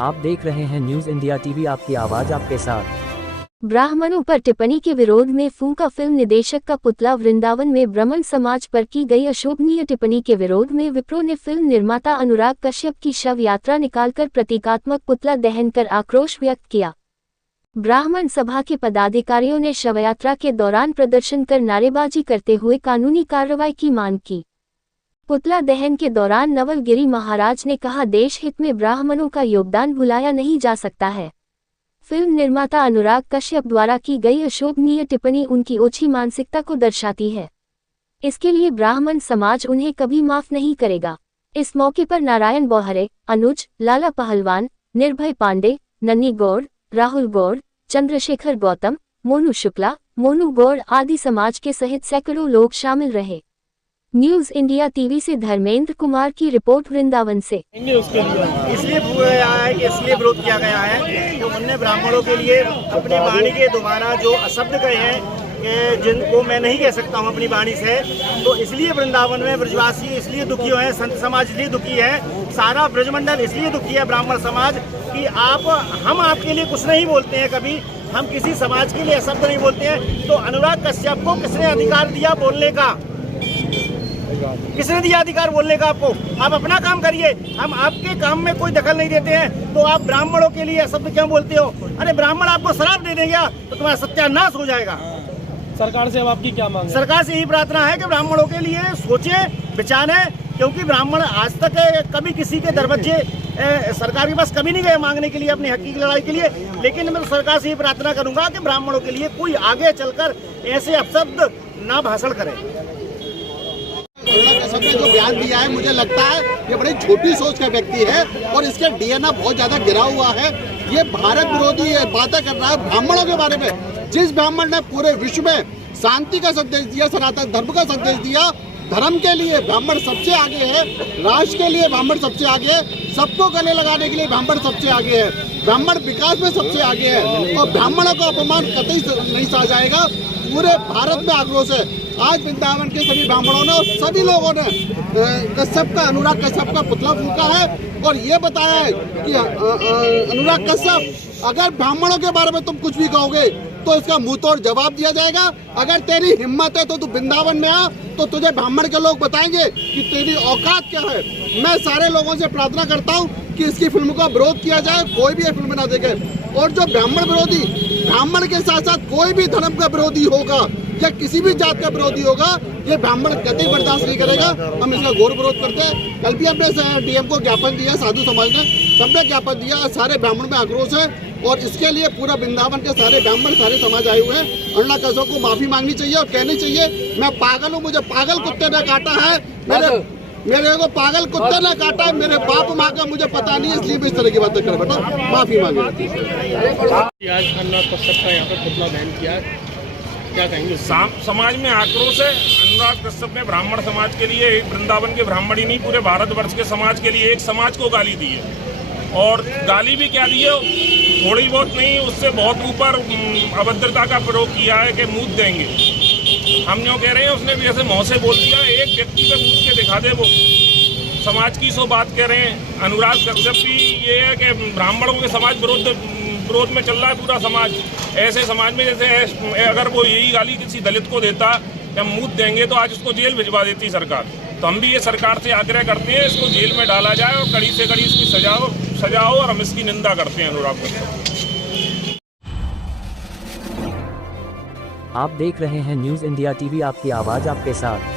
आप देख रहे हैं न्यूज इंडिया टीवी, आपकी आवाज आपके साथ। ब्राह्मणों पर टिप्पणी के विरोध में फूंका। फिल्म निदेशक का पुतला। वृंदावन में ब्राह्मण समाज पर की गई अशोभनीय टिप्पणी के विरोध में विप्रो ने फिल्म निर्माता अनुराग कश्यप की शव यात्रा निकालकर प्रतीकात्मक पुतला दहन कर आक्रोश व्यक्त किया। ब्राह्मण सभा के पदाधिकारियों ने शवयात्रा के दौरान प्रदर्शन कर नारेबाजी करते हुए कानूनी कार्रवाई की मांग की। पुतला दहन के दौरान नवल गिरी महाराज ने कहा, देश हित में ब्राह्मणों का योगदान भुलाया नहीं जा सकता है। फिल्म निर्माता अनुराग कश्यप द्वारा की गई अशोभनीय टिप्पणी उनकी ओछी मानसिकता को दर्शाती है। इसके लिए ब्राह्मण समाज उन्हें कभी माफ नहीं करेगा। इस मौके पर नारायण बोहरे, अनुज, लाला पहलवान, निर्भय पांडे, नन्नी गौड़, राहुल गौड़, चंद्रशेखर गौतम, मोनू शुक्ला, मोनू गौड़ आदि समाज के सहित सैकड़ों लोग शामिल रहे। न्यूज इंडिया टीवी से धर्मेंद्र कुमार की रिपोर्ट वृंदावन से। इसलिए विरोध किया गया है कि उन्होंने ब्राह्मणों के लिए अपनी वाणी के द्वारा जो अशब्द कहे हैं जिनको मैं नहीं कह सकता हूं अपनी वाणी से, तो इसलिए वृंदावन में ब्रजवासी इसलिए दुखी हुए हैं, संत समाज इसलिए दुखी है, सारा ब्रजमंडल इसलिए दुखी है ब्राह्मण समाज कि हम आपके लिए कुछ नहीं बोलते हैं, कभी हम किसी समाज के लिए अशब्द नहीं बोलते हैं। तो अनुराग कश्यप को किसने अधिकार दिया बोलने का? किसने दिया अधिकार बोलने का आपको? आप अपना काम करिए, हम आपके काम में कोई दखल नहीं देते हैं। तो आप ब्राह्मणों के लिए शब्द क्यों बोलते हो? अरे ब्राह्मण आपको शराब दे देंगे तो तुम्हारा सत्यानाश हो जाएगा। सरकार से अब आपकी क्या मांग है? सरकार से यही प्रार्थना है कि ब्राह्मणों के लिए सोचे विचारे, क्योंकि ब्राह्मण आज तक कभी किसी के दरवाजे सरकार के पास कभी नहीं गए मांगने के लिए अपनी हक की लड़ाई के लिए। लेकिन मैं सरकार से ये प्रार्थना करूंगा कि ब्राह्मणों के लिए कोई आगे चलकर ऐसे अपशब्द ना भाषण करे। सबने जो बयान दिया है, मुझे लगता है ये बड़ी छोटी सोच का व्यक्ति है और इसके डीएनए बहुत ज्यादा गिरा हुआ है। ये भारत विरोधी बातें कर रहा है ब्राह्मणों के बारे में। जिस ब्राह्मण ने पूरे विश्व में शांति का संदेश दिया, सनातन धर्म का संदेश दिया, धर्म के लिए ब्राह्मण सबसे आगे है, राष्ट्र के लिए ब्राह्मण सबसे आगे है, सबको गले लगाने के लिए ब्राह्मण सबसे आगे है, ब्राह्मण विकास में सबसे आगे है और ब्राह्मणों का अपमान कतई नहीं सहा जाएगा। पूरे भारत में आक्रोश है। आज वृंदावन के सभी ब्राह्मणों ने और सभी लोगों ने कश्यप का, अनुराग कश्यप का पुतला फूंका है और ये बताया है कि अनुराग कश्यप, अगर ब्राह्मणों के बारे में तुम कुछ भी कहोगे तो इसका मुंह तोड़ जवाब दिया जाएगा। अगर तेरी हिम्मत है तो तू वृंदावन में आ, तो तुझे ब्राह्मण के लोग बताएंगे कि तेरी औकात क्या है। मैं सारे लोगों से प्रार्थना करता हूँ कि इसकी फिल्म का विरोध किया जाए, कोई भी ये फिल्म ना देखे। और जो ब्राह्मण विरोधी, ब्राह्मण के साथ साथ कोई भी धर्म का विरोधी होगा या किसी भी जात का विरोधी होगा, ये ब्राह्मण कतई बर्दाश्त नहीं करेगा। हम इसका घोर विरोध करते हैं। कल भी हमने डीएम को ज्ञापन दिया, साधु समाज ने, सबने ज्ञापन दिया, सारे ब्राह्मण में आक्रोश है और इसके लिए पूरा वृंदावन के सारे ब्राह्मण, सारे समाज आए हुए हैं। अनुराग कश्यप को माफी मांगनी चाहिए और कहनी चाहिए, मैं पागल हूँ, मुझे पागल कुत्ते ने काटा है, मेरे को पागल कुत्ते ने काटा है, मेरे बाप माँ का मुझे पता नहीं है, इसलिए भी इस तरह की बातें कर बेटा, माफी मांगे। आज अनुराग कश्यप का यहाँ पर पुतला दहन किया, क्या कहेंगे? समाज में आक्रोश है। अनुराग कश्यप ने ब्राह्मण समाज के लिए, एक वृंदावन के ब्राह्मण ही नहीं पूरे भारतवर्ष के समाज के लिए एक समाज को गाली दी है। और गाली भी क्या दी है, थोड़ी बहुत नहीं, उससे बहुत ऊपर अभद्रता का प्रयोग किया है कि मूत देंगे। हम जो कह रहे हैं उसने भी ऐसे मुँह से बोल दिया, एक व्यक्ति पे मूत के दिखा दे वो। समाज की सो बात कह रहे हैं। अनुराग कश्यप की ये है कि ब्राह्मणों के समाज विरोध में चल रहा है पूरा समाज। ऐसे समाज में जैसे अगर वो यही गाली किसी दलित को देता या मूत देंगे तो आज उसको जेल भिजवा देती सरकार। तो हम भी ये सरकार से आग्रह करते हैं, इसको जेल में डाला जाए और कड़ी से कड़ी इसकी सजा हो और हम इसकी निंदा करते हैं अनुराग कश्यप। आप देख रहे हैं न्यूज इंडिया टीवी, आपकी आवाज आपके साथ।